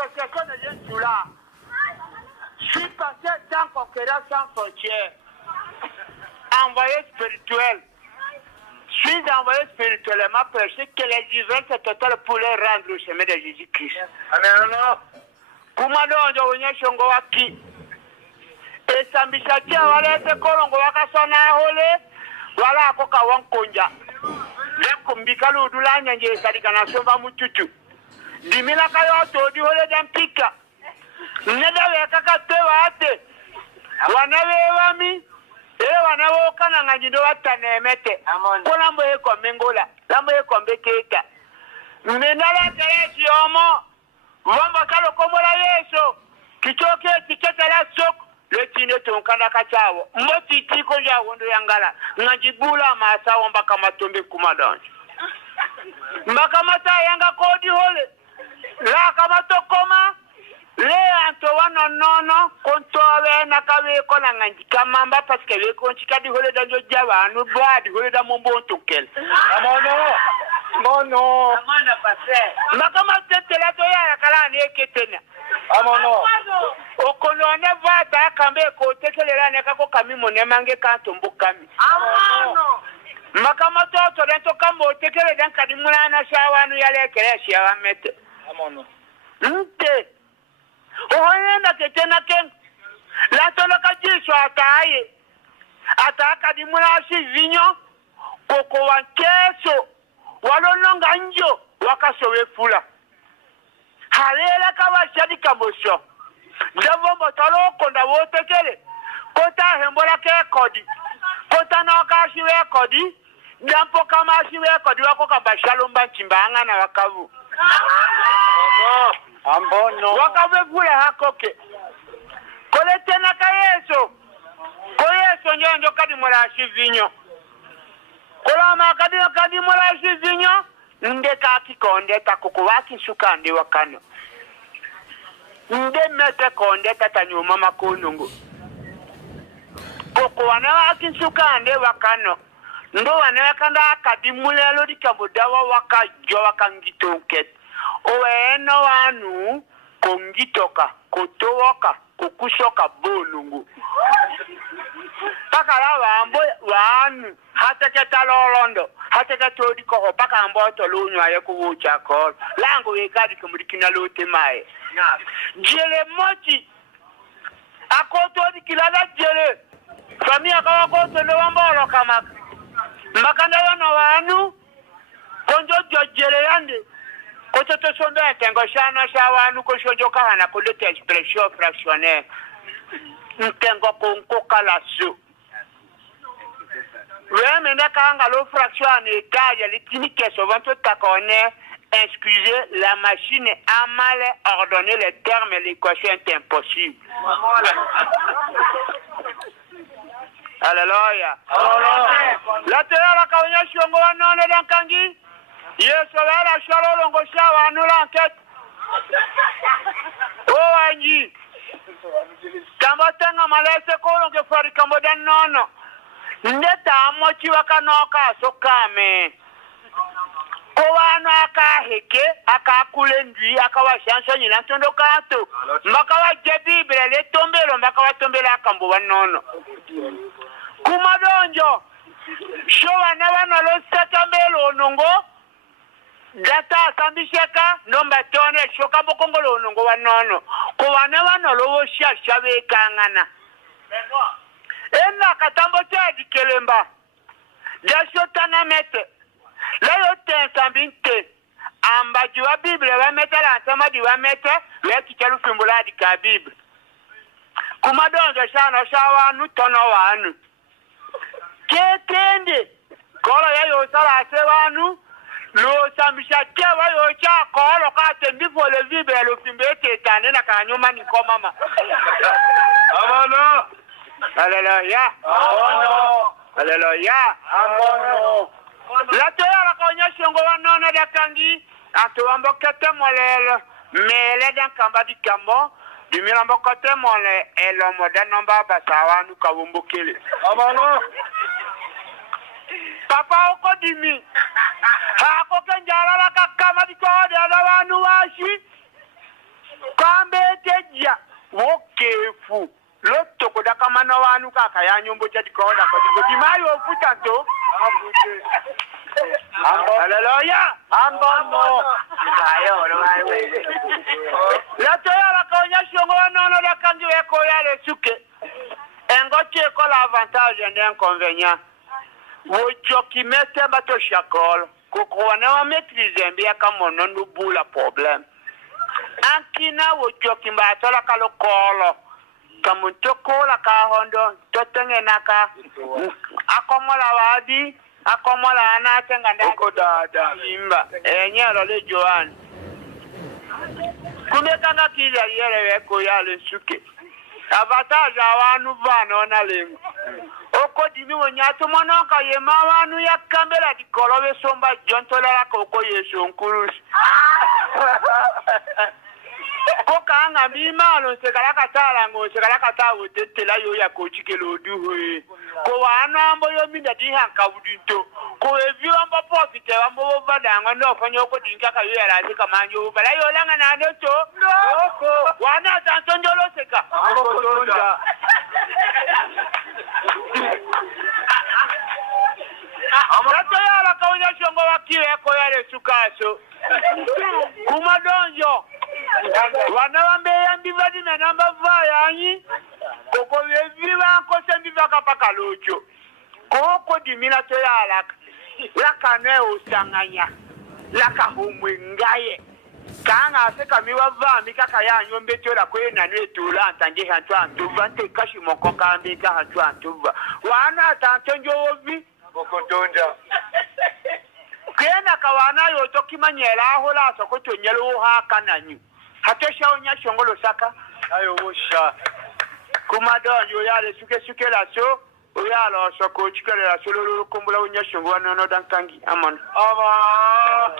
l'association de jeunes Soula. Je suis passé sans conquérant sans frontières. Envoyé spirituel. Je suis envoyé spirituellement prêcher que les divins se total pour les rendre au chemin de Jésus-Christ. Amen. Kumado onjo wenye shongo waki. Esambisha tia wale ete kolongo wakasona hole. Wala akoka wankonja. Lekumbika ludula nyanje sadika na somba mututu. Dimila kayo todi hole dampika. Neda weka katewa ate. Wanawe wami. Wanawo kana ngajido watanemete. Kuna mbo eko mengola. Lambo eko mbekeka. Mmenala kaya yomo. Wamba kalo komola yeso. Kichoke tiketa la soko. Letine tonkana kachawo. Mboti tiko nja wondo yangala. Ngajibula maasa wamba kama tombe kumadonjo. Mbaka mata yanga kodi hole. La kama tokoma. Le antowana nono kontowe nakawe kona nganji kamamba paske we konchika di hole da jojawa anu bwa di hole da mombo ntokel. Mono. Amana pase. Makama tetela to ya kala ni eketena. Amono. Okono ne vata kambe ko tekelera ne kako kami mone mange kanto mbukami. Amono. Makama to rento kambo tekele dan kadimula na shawanu yale kele shawa mete. Amono. Nte. Ohoyenda ketena ken. La toloka jisho ataye. Ataka di mulashi vinyo. Koko wankeso. Walononga njo. Wakasowe fula. Halela kawa shadi kamosho. Devo motalo konda wotekele. Kota hembola ke kodi. Kota na wakashiwe kodi. Jampo kama ashiwe kodi wako kabashalomba chimbanga na wakavu. Ambono. Wakawe vule hakoke. Kole tena kayeso. Koyeso njo kadi molashi vinyo. Kola makadi kadi molashi vinyo. Nde kaki konde takuku waki sukande wakano. Nde mete konde tatanyuma makunungu. Koko wane waki sukande wakano. Ndo wane wakanda akadi mulelo di kabudawa wakajo wakangitonket. Oeno wanu kongitoka kotowoka kokushoka bolungu paka la wambo wanu hateketa lolondo hateketa odiko paka ambo to lunyu aye kuwucha ko lango yekadi kumurikina lote mae jele mochi akoto dikilala jele famia kawa koto lo wambolo kama makanda wana wanu konjo jojele yande Koto to sonde tengo shana shawanu ko shojo kahana ko le expression fractionnaire. Ntengo konko kala su. We mena kanga lo fraction égale litini que souvent tout takone excusez la machine a mal ordonné les termes et l'équation est impossible. Alléluia. La terre la kawanya shongo wanone dankangi. Yeso wala shalo longo shawa anula enquête. Oh anji. Kama tanga malese ko longo fari kamo dan nono. Ndeta amochi wakanoka sokame. Ko wana aka heke aka kulendwi aka washansha nyina tondo kanto. Mbaka wa Bible le tombelo mbaka wa tombela akambo wanono. Kumadonjo. Showa na wana lo satambelo nongo. Data sambisheka nomba tone shoka bokongolo nongo wanono ko wana wana lowo shabe kangana ena katambo tadi kelemba jasho tanamete la yote sambinte amba jiwa Bible wa metala sama diwa mete le kichalu fimbula di ka Bible kumadonjo shana shawa nu tono wanu ketende kola ya yo sala sewanu lo sambisha kewa yo cha kolo ka tembi fo le vibe lo fimbete tane na kanyuma ni ko mama amono haleluya amono haleluya amono la toya ko nyashongo wanona da kangi atuambo kete molelo mele dan kamba di kambo di mirambo kete mole elo moda nomba basawa nu kawombokele amono papa oko dimi ha ko kenjala la kakama di ko de adawanu washi wokefu lotoko dakamana wanu kaka ya nyombo chati koda kwa dimayo ofuta to haleluya ambono ayo lwawe lato yala konya shongo nono da kangi weko yale suke engoche ko l'avantage et l'inconvénient wo joki mete bato shakol ko na wa maîtriser bien comme on nous boule la problème ankina wo joki ba tola kalo kolo comme toko la ka hondo totenge naka akomola wadi akomola anatenga ndako dada imba enyalo le Joan kumekanga kila yele weko yale suke avantage awanu bana ona lengo oko dimi wonyato mononka yema wanu ya kambela dikolowe somba jontola la koko yesu nkurusi koka anga mimalo sekala katala ngo sekala katawo tetela yo ya kochikelo duwe ko wana ambo yo minda di hanka budinto ko evi ambo profite ambo badanga ndo fanyo ko dinka ka yo ya la manyo bala yo langa na ndo oko wana tantonjolo seka oko tonja Amato ya la kaunya shongo wakiwe ko yale sukaso kumadonjo wana wambe yambivadi na namba vaya anyi koko weviva nkose mbivaka paka lojo koko dimina to ya alaka laka ne usanganya laka humwe ngaye kanga aseka miwa vami kaka ya nyombe chola kwe na nwe tula antanje hantu antuva nte kashi moko kambi ka hantu antuva wana atantonjo ovi koko donja kena kawana yo tokimanyela hola soko nyelo ha kananyu hatosha onya shongolo saka ayo wosha kumadonjo yale suke la so oyalo soko chikele la so lo kumbula onya shongolo no dankangi amon aba